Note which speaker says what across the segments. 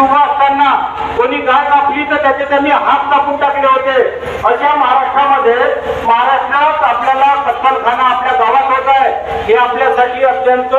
Speaker 1: उभा असताना कोणी गाय कापली तर त्याचे त्यांनी हात कापून टाकले होते. अशा महाराष्ट्रामध्ये महाराष्ट्रात आपल्याला कत्तलखाना आपल्या गावात होत आहे. हे आपल्यासाठी अत्यंत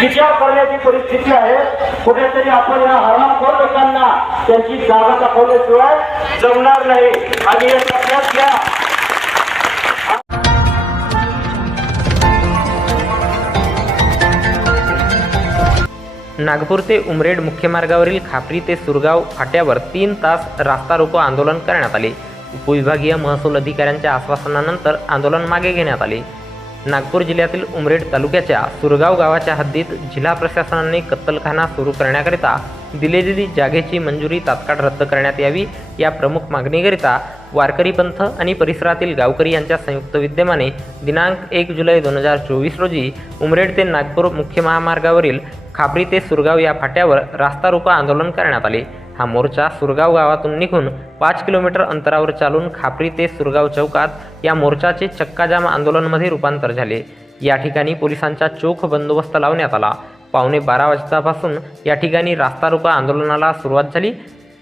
Speaker 1: विचार करण्याची परिस्थिती आहे. कुठेतरी आपण या हरामखोर लोकांना त्यांची जागा दाखवल्याशिवाय जमणार नाही. आणि या सगळ्यात
Speaker 2: नागपूर ते उमरेड मुख्य मार्गावरील खापरी ते सुरगाव फाट्यावर तीन तास रास्ता रोको आंदोलन करण्यात आले. उपविभागीय महसूल अधिकाऱ्यांच्या आश्वासनानंतर आंदोलन मागे घेण्यात आले. नागपूर जिल्ह्यातील उमरेड तालुक्याच्या सुरगाव गावाच्या हद्दीत जिल्हा प्रशासनाने कत्तलखाना सुरू करण्याकरिता दिलेली जागेची मंजुरी तात्काळ रद्द करण्यात यावी या प्रमुख मागणीकरिता वारकरी पंथ आणि परिसरातील गावकरी यांच्या संयुक्त विद्यमाने दिनांक एक जुलै दोन हजार चोवीस रोजी उमरेड ते नागपूर मुख्य महामार्गावरील खाबरी ते सुरगाव या फाट्यावर रास्ता रोको आंदोलन करण्यात आले. हा मोर्चा सुरगाव गावातून निघून पाच किलोमीटर अंतरावर चालून खापरी ते सुरगाव चौकात या मोर्चाचे चक्काजाम आंदोलनमध्ये रूपांतर झाले. या ठिकाणी पोलिसांचा चोख बंदोबस्त लावण्यात आला. पावणे बारा वाजतापासून या ठिकाणी रास्ता रोको आंदोलनाला सुरुवात झाली.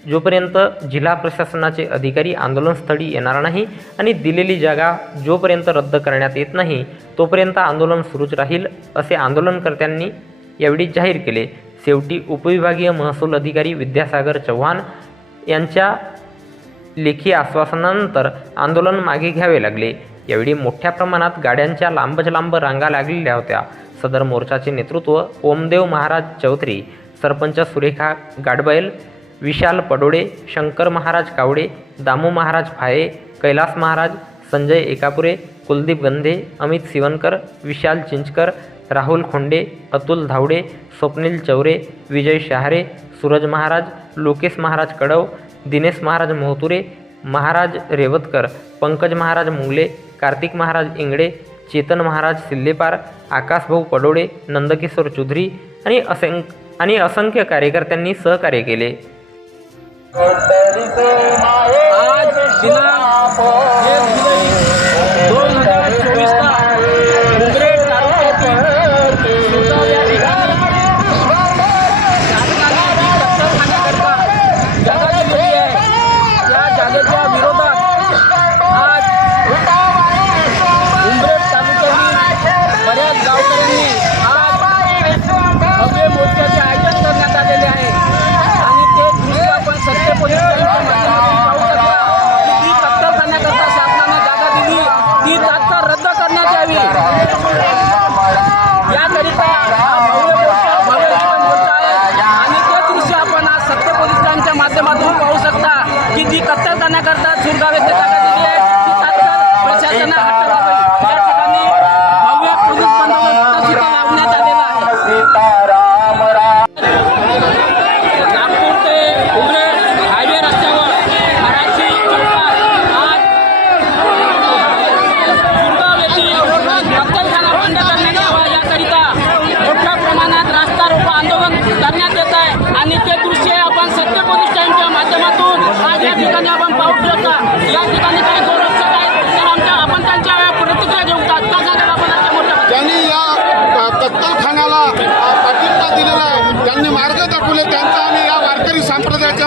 Speaker 2: जोपर्यंत जिल्हा प्रशासनाचे अधिकारी आंदोलनस्थळी येणार नाही आणि दिलेली जागा जोपर्यंत रद्द करण्यात येत नाही तोपर्यंत आंदोलन सुरूच राहील असे आंदोलनकर्त्यांनी यावेळी जाहीर केले. शेवटी उपविभागीय महसूल अधिकारी विद्यासागर चव्हाण यांच्या लेखी आश्वासनानंतर आंदोलन मागे घ्यावे लागले. यावेळी मोठ्या प्रमाणात गाड्यांच्या लांबच लांब रांगा लागलेल्या होत्या. सदर मोर्चाचे नेतृत्व ओमदेव महाराज चौधरी सरपंच सुरेखा गाडबैल विशाल पडोळे शंकर महाराज कावडे दामू महाराज फाये कैलास महाराज संजय एकापुरे कुलदीप गंधे अमित सिवनकर विशाल चिंचकर राहुल खोंडे अतुल धावडे स्वप्नील चौरे विजय शहारे सूरज महाराज लोकेश महाराज कडव दिनेश महाराज मोहतुरे महाराज रेवतकर पंकज महाराज मुंगले कार्तिक महाराज इंगडे चेतन महाराज सिल्लेपार आकाशभाऊ पडोळे नंदकिशोर चौधरी आणि असंख्य आणि असंख्य कार्यकर्त्यांनी सहकार्य केले.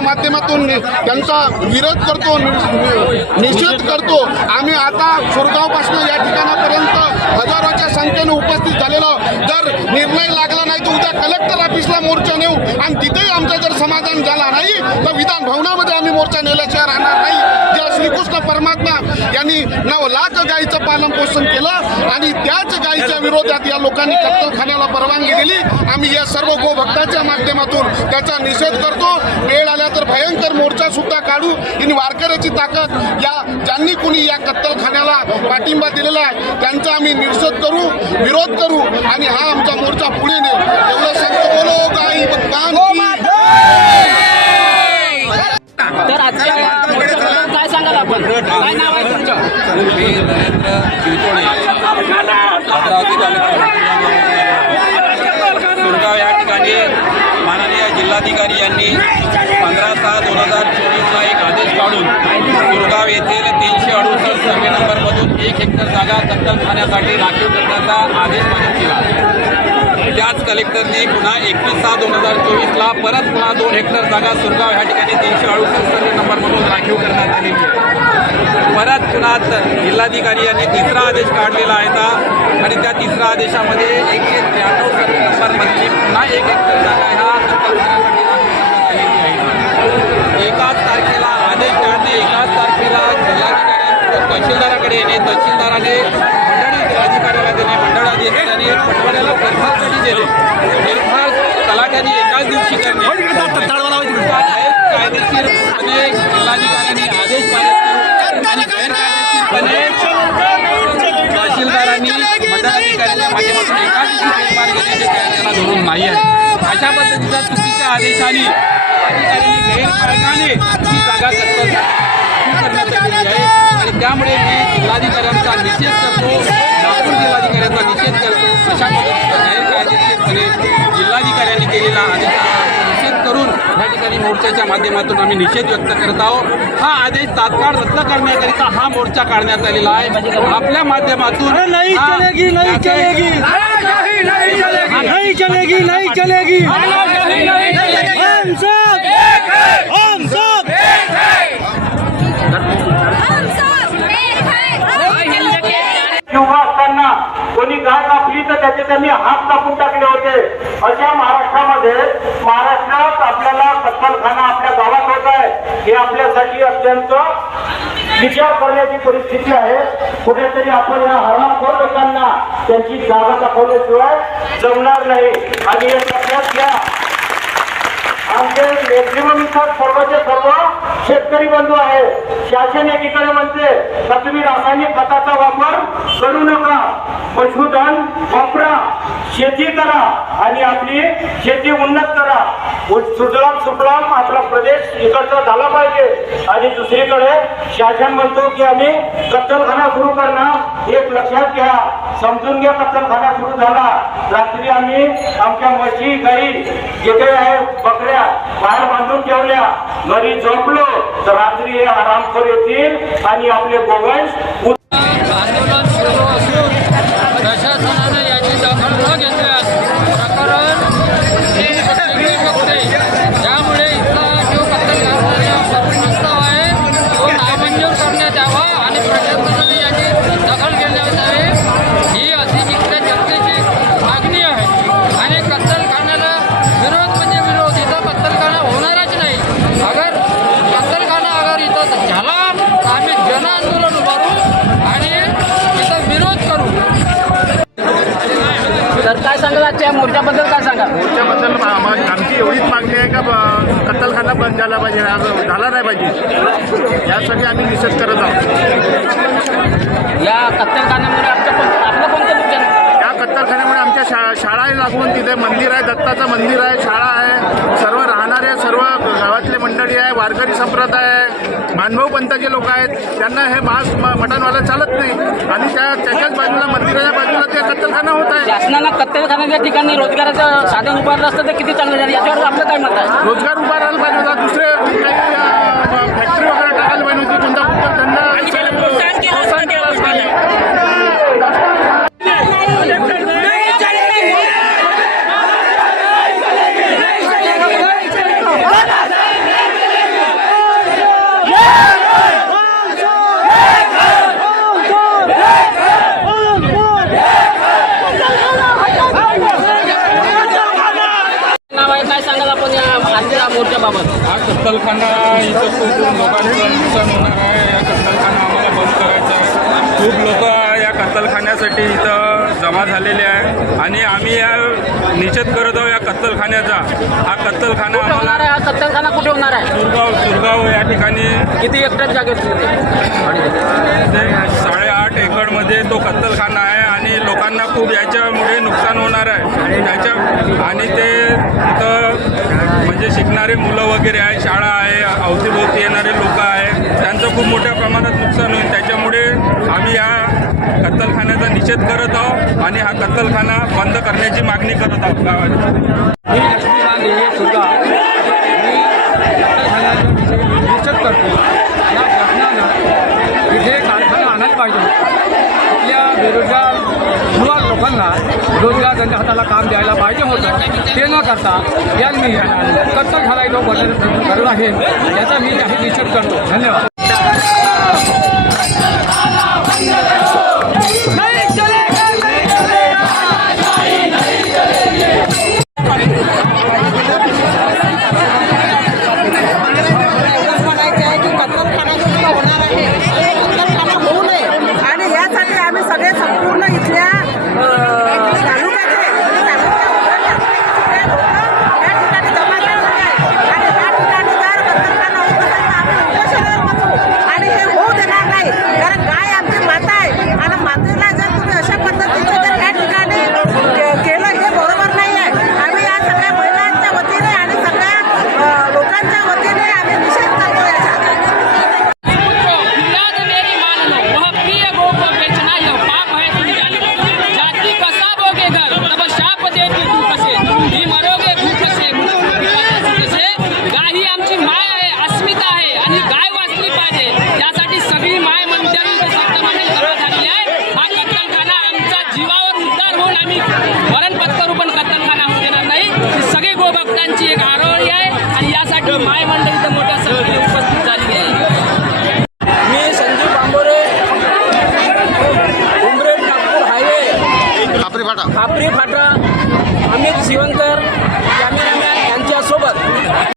Speaker 3: माध्यमातून
Speaker 4: त्यांचा विरोध करतो निषेध करतो. आम्ही आता सुरगावपासून या ठिकाणापर्यंत हजारोच्या संख्येने उपस्थित झालेलो. जर निर्णय लागला नाही तर उद्या कलेक्टर ऑफिसला मोर्चा नेऊ. आणि तिथेही आमचं जर समाधान झाला नाही तर विधान भवनामध्ये आम्ही मोर्चा नेल्याशिवाय राहणार नाही. श्रीकृष्ण परमात्मा यांनी नव लाख गायीचं पालन पोषण केलं आणि त्याच गायीच्या विरोधात या लोकांनी कत्तलखान्याला परवानगी दिली. आम्ही या सर्व गोभक्ताच्या माध्यमातून त्याचा निषेध करतो. वेळ आल्या तर भयंकर मोर्चा सुद्धा काढू. आणि वारकऱ्याची ताकद या ज्यांनी कुणी या कत्तलखान्याला पाठिंबा दिलेला आहे त्यांचा आम्ही निषेध करू विरोध करू आणि हा आमचा मोर्चा पुढे नेऊ एवढं सांगतो बोलो गाई
Speaker 3: तर आजच्या काय नाव आहे तुमचं
Speaker 5: मी नरेंद्र चिवतोडे अमरावती तालुका सुरगाव या ठिकाणी माननीय जिल्हाधिकारी यांनी पंधरा सहा दोन हजार चोवीसला एक आदेश काढून सुरगाव येथील तीनशे अडुसष्ट सर्वे नंबरमधून एक हेक्टर जागा कत्तलखान्यासाठी राखीव करण्याचा आदेश पारित केला त्याच कलेक्टरने पुन्हा एकवीस सहा दोन हजार चोवीसला परत पुन्हा दोन हेक्टर जागा सुरगाव ह्या ठिकाणी तीनशे अडुसष्ट सर्वे नंबरमधून राखीव करण्यात आलेली जिल्हाधिकारी यांनी तिसरा आदेश काढलेला आहे आता. आणि त्या तिसऱ्या आदेशामध्ये एकशे त्र्याण्णव सर्वे नंबरमधली पुन्हा एक हेक्टर जागा ह्या एकाच तारखेला आदेश काढणे एकाच तारखेला जिल्हाधिकारी तहसीलदाराकडे येणे. तहसीलदाराने दिवशी फेरफार घेण्याचे धरून नाही आहे. अशा पद्धतीच्या चुकीच्या आदेशाने अधिकाऱ्यांनी गैरमार्गाने ही जागा कत्तल करण्यात आलेली आहे. आणि त्यामुळे मी जिल्हाधिकाऱ्यांचा निषेध करतो नागपूर जिल्हाधिकाऱ्यांचा निषेध करतो. अशा पद्धतीचा गैरकायदेशीरपणे जिल्हाधिकाऱ्यांनी केलेला आदेश करून या ठिकाणी मोर्चाच्या माध्यमातून आम्ही निषेध व्यक्त करत आहोत हा आदेश तात्काळ रद्द करण्याकरिता हा मोर्चा काढण्यात आलेला आहे आपल्या माध्यमातून
Speaker 6: नहीं चलेगी नहीं चलेगी नहीं चलेगी नहीं चलेगी हम
Speaker 1: कोणी गाय कापली तर त्याचे त्यांनी हात कापून टाकले होते. अशा महाराष्ट्रामध्ये महाराष्ट्रात आपल्याला कत्तलखाना आपल्या गावात होत आहे. हे आपल्यासाठी अत्यंत विचार करण्याची परिस्थिती आहे. कुठेतरी आपण या हरामखोर लोकांना त्यांची जागा दाखवल्याशिवाय जमणार नाही. आणि हे सगळ्यात घ्या आमचे मॅक्झिमम इथं सर्वचे सर्व शेतकरी बंधू आहे शासन एकीकडे म्हणते का तुम्ही रासायनिक खताचा वापर करू नका? पशुधन वापरा शेती करा आणि आपली शेती उन्नत करा. उ- सुजलाम सुफलाम आपला प्रदेश इकडचा झाला पाहिजे. आणि दुसरीकडे शासन म्हणतो की आम्ही कत्तलखाना सुरू करणार. एक लक्षात घ्या समजून घ्या कत्तलखाना सुरू झाला. रात्री आम्ही आमच्या म्हशी गाई जे काही आहे बकऱ्या बाहेर बांधून ठेवल्या. घरी झोपलो तर रात्री हे आरामखोर येतील आणि आपले गोवंश
Speaker 3: तर काय सांगाल आजच्या मोर्चाबद्दल काय सांगा
Speaker 7: त्याबद्दल आम्हा- आमची एवढीच मागणी आहे का कत्तलखाना बंद झाला पाहिजे झाला नाही पाहिजे. यासाठी आम्ही निषेध करत आहोत.
Speaker 3: या कत्तलखान्यामुळे आमचं कोण- आपलं कोणतं नुकसान
Speaker 7: कत्तलखान्यामुळे आमच्या शा शाळा आहे लागून तिथे मंदिर आहे दत्ताचं मंदिर आहे शाळा आहे. सर्व राहणारे सर्व गावातले मंडळी आहे वारकरी संप्रदाय आहे. मानभाऊ पंथाचे लोक आहेत. त्यांना हे मांस मटणवाला चालत नाही. आणि त्या त्याच्याच बाजूला मंदिराच्या बाजूला ते कत्तलखाना होत आहे.
Speaker 3: शासनानं कत्तलखान्याच्या ठिकाणी रोजगाराचं साधन उभारलं असतं तर किती चांगलं झालं? याच्यावर आपलं काय मत आहे?
Speaker 7: रोजगार उभारायला पाहिजे होता. दुसरे काही फॅक्टरी वगैरे टाकायला पाहिजे होती कोणता उद्योगधंदा
Speaker 3: नाव आहे काय सांगाल आपण या आजच्या मोर्चाबाबत?
Speaker 5: हा कत्तलखाना इथं खूप लोकांचं नुकसान होणार आहे? या कत्तलखाना आम्हाला बंद करायचा आहे. खूप लोक या कत्तलखान्यासाठी इथं जमा झालेले आहे. आणि आम्ही या निषेध करत आहोत या कत्तलखान्याचा. हा कत्तलखाना
Speaker 3: होणार
Speaker 5: आम्हाला
Speaker 3: आहे? हा कत्तलखाना कुठे होणार आहे?
Speaker 5: सुरगाव सुरगाव या ठिकाणी
Speaker 3: किती हेक्टर जागेत
Speaker 5: ते साडेआठ एकरमध्ये तो कत्तलखाना आहे आणि लोकांना खूप याच्यामुळे नुकसान होणार ह्याच्या त्याच्या आणि ते तिथं म्हणजे शिकणारे मुलं वगैरे आहे शाळा आहे अवतीभोवती येणारे लोक आहे त्यांचं खूप मोठ्या प्रमाणात नुकसान होईल. त्याच्यामुळे आम्ही या कत्तलखान्याचा निषेध करत आहोत आणि हा कत्तलखाना बंद करण्याची मागणी करत आहोत.
Speaker 6: गावाने रोजगार त्यांच्या हाताला काम द्यायला पाहिजे होतं. ते न करता यांनी कत्तल घालायला बदल घडला आहे. याचा मी काही निश्चित करतो. धन्यवाद.
Speaker 8: आम्ही
Speaker 3: वरण पत्करू करताना कत्तलखाना देणार नाही. सगळे सगळी गोभक्तांची एक आरोळी आहे आणि यासाठी माय मंडळीचं मोठं सहकार्य